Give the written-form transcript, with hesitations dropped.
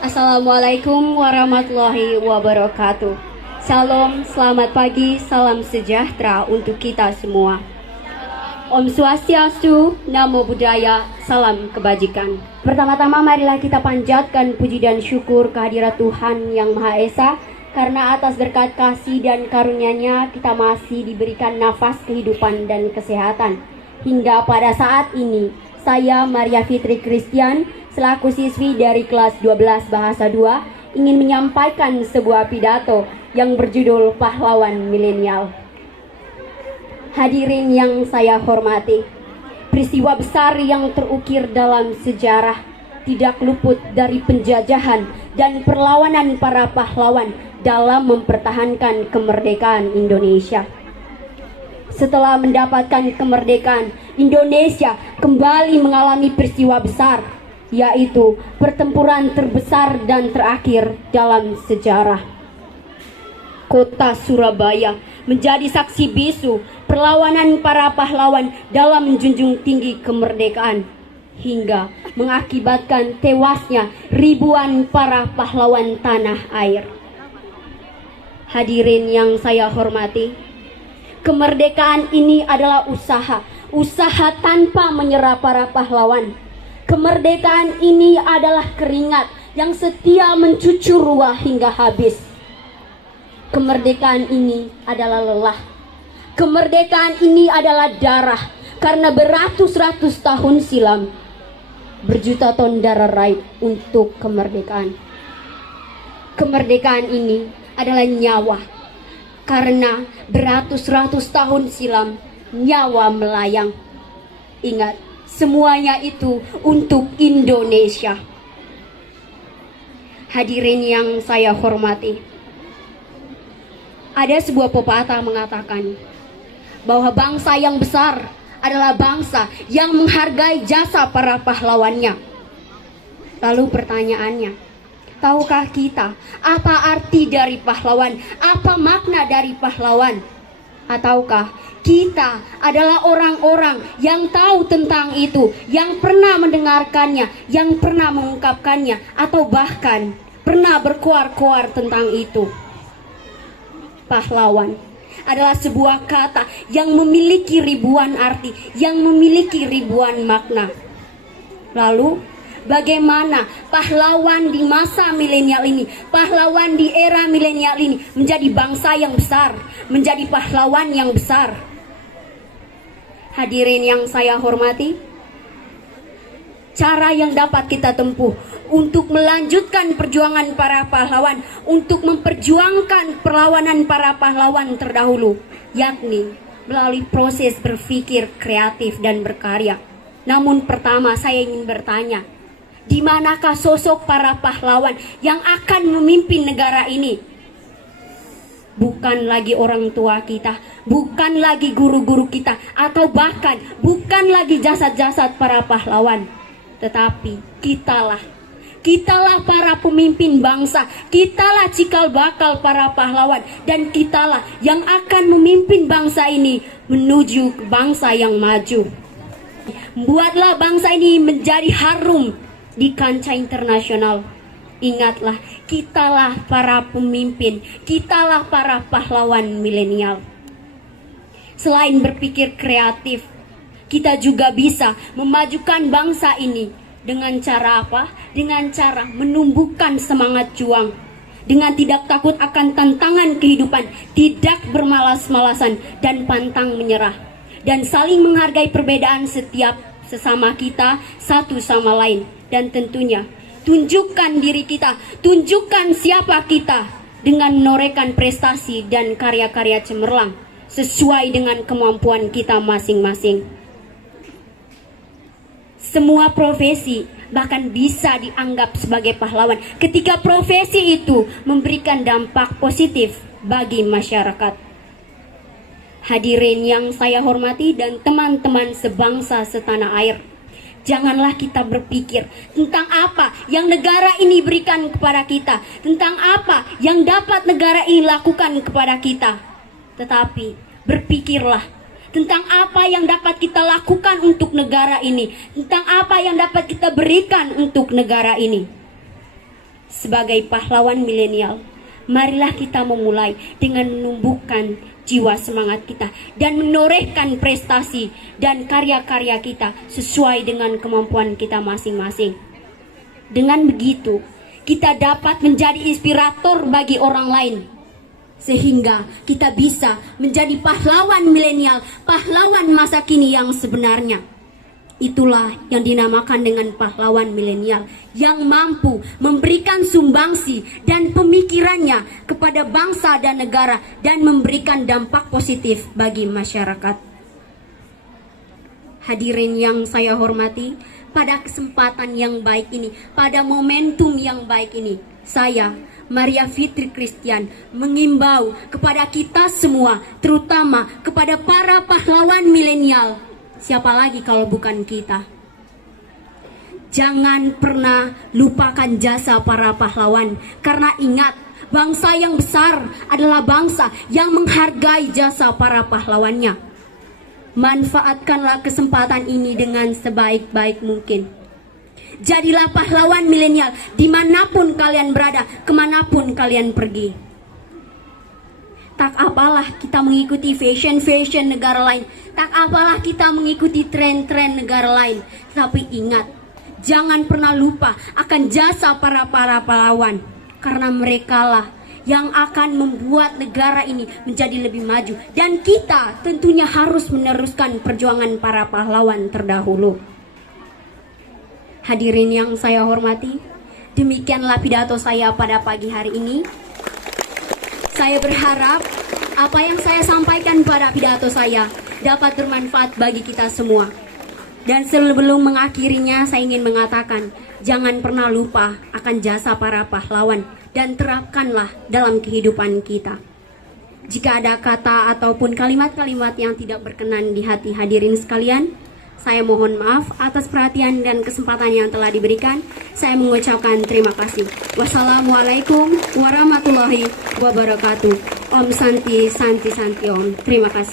Assalamualaikum warahmatullahi wabarakatuh. Salam, selamat pagi, salam sejahtera untuk kita semua. Om Swastiastu, Namo Buddhaya, salam kebajikan. Pertama-tama marilah kita panjatkan puji dan syukur kehadirat Tuhan Yang Maha Esa, karena atas berkat kasih dan karunia-Nya kita masih diberikan nafas kehidupan dan kesehatan. Hingga pada saat ini, saya Maria Fitri Christian, selaku siswi dari kelas 12 Bahasa 2, ingin menyampaikan sebuah pidato yang berjudul Pahlawan Milenial. Hadirin yang saya hormati, peristiwa besar yang terukir dalam sejarah tidak luput dari penjajahan dan perlawanan para pahlawan dalam mempertahankan kemerdekaan Indonesia. Setelah mendapatkan kemerdekaan, Indonesia kembali mengalami peristiwa besar, yaitu pertempuran terbesar dan terakhir dalam sejarah. Kota Surabaya menjadi saksi bisu perlawanan para pahlawan dalam menjunjung tinggi kemerdekaan, hingga mengakibatkan tewasnya ribuan para pahlawan tanah air. Hadirin yang saya hormati, kemerdekaan ini adalah usaha tanpa menyerah para pahlawan. Kemerdekaan ini adalah keringat yang setia mencucur ruah hingga habis. Kemerdekaan ini adalah lelah. Kemerdekaan ini adalah darah, karena beratus-ratus tahun silam berjuta ton darah raib untuk kemerdekaan. Kemerdekaan ini adalah nyawa, karena beratus-ratus tahun silam nyawa melayang. Ingat, semuanya itu untuk Indonesia. Hadirin yang saya hormati, ada sebuah pepatah mengatakan bahwa bangsa yang besar adalah bangsa yang menghargai jasa para pahlawannya. Lalu pertanyaannya, tahukah kita apa arti dari pahlawan? Apa makna dari pahlawan? Ataukah kita adalah orang-orang yang tahu tentang itu, yang pernah mendengarkannya, yang pernah mengungkapkannya, atau bahkan pernah berkoar-koar tentang itu? Pahlawan adalah sebuah kata yang memiliki ribuan arti, yang memiliki ribuan makna. Lalu, bagaimana pahlawan di masa milenial ini, pahlawan di era milenial ini menjadi bangsa yang besar, menjadi pahlawan yang besar? Hadirin yang saya hormati, cara yang dapat kita tempuh untuk melanjutkan perjuangan para pahlawan, untuk memperjuangkan perlawanan para pahlawan terdahulu, yakni melalui proses berpikir kreatif dan berkarya. Namun pertama saya ingin bertanya, di manakah sosok para pahlawan yang akan memimpin negara ini? Bukan lagi orang tua kita, bukan lagi guru-guru kita, atau bahkan bukan lagi jasad-jasad para pahlawan, tetapi Kitalah para pemimpin bangsa, kitalah cikal bakal para pahlawan, dan kitalah yang akan memimpin bangsa ini menuju bangsa yang maju. Buatlah bangsa ini menjadi harum di kancah internasional. Ingatlah, kitalah para pemimpin, kitalah para pahlawan milenial. Selain berpikir kreatif, kita juga bisa memajukan bangsa ini. Dengan cara apa? Dengan cara menumbuhkan semangat juang, dengan tidak takut akan tantangan kehidupan, tidak bermalas-malasan dan pantang menyerah, dan saling menghargai perbedaan setiap sesama kita satu sama lain. Dan tentunya tunjukkan diri kita, tunjukkan siapa kita dengan menorehkan prestasi dan karya-karya cemerlang sesuai dengan kemampuan kita masing-masing. Semua profesi bahkan bisa dianggap sebagai pahlawan ketika profesi itu memberikan dampak positif bagi masyarakat. Hadirin yang saya hormati dan teman-teman sebangsa setanah air, janganlah kita berpikir tentang apa yang negara ini berikan kepada kita, tentang apa yang dapat negara ini lakukan kepada kita, tetapi berpikirlah tentang apa yang dapat kita lakukan untuk negara ini, tentang apa yang dapat kita berikan untuk negara ini. Sebagai pahlawan milenial, marilah kita memulai dengan menumbuhkan jiwa semangat kita dan menorehkan prestasi dan karya-karya kita sesuai dengan kemampuan kita masing-masing. Dengan begitu, kita dapat menjadi inspirator bagi orang lain, sehingga kita bisa menjadi pahlawan milenial, pahlawan masa kini yang sebenarnya. Itulah yang dinamakan dengan pahlawan milenial, yang mampu memberikan sumbangsi dan pemikirannya kepada bangsa dan negara dan memberikan dampak positif bagi masyarakat. Hadirin yang saya hormati, pada kesempatan yang baik ini, pada momentum yang baik ini, saya, Maria Fitri Christian, mengimbau kepada kita semua, terutama kepada para pahlawan milenial. Siapa lagi kalau bukan kita? Jangan pernah lupakan jasa para pahlawan, karena ingat, bangsa yang besar adalah bangsa yang menghargai jasa para pahlawannya. Manfaatkanlah kesempatan ini dengan sebaik-baik mungkin. Jadilah pahlawan milenial dimanapun kalian berada, kemanapun kalian pergi. Tak apalah kita mengikuti fashion negara lain, tak apalah kita mengikuti tren-tren negara lain. Tapi ingat, jangan pernah lupa akan jasa para pahlawan, karena merekalah yang akan membuat negara ini menjadi lebih maju. Dan kita tentunya harus meneruskan perjuangan para pahlawan terdahulu. Hadirin yang saya hormati, demikianlah pidato saya pada pagi hari ini. Saya berharap apa yang saya sampaikan pada pidato saya dapat bermanfaat bagi kita semua. Dan sebelum mengakhirinya, saya ingin mengatakan, jangan pernah lupa akan jasa para pahlawan dan terapkanlah dalam kehidupan kita. Jika ada kata ataupun kalimat-kalimat yang tidak berkenan di hati hadirin sekalian, saya mohon maaf atas perhatian dan kesempatan yang telah diberikan. Saya mengucapkan terima kasih. Wassalamualaikum warahmatullahi wabarakatuh. Om Santi Santi Santi Om. Terima kasih.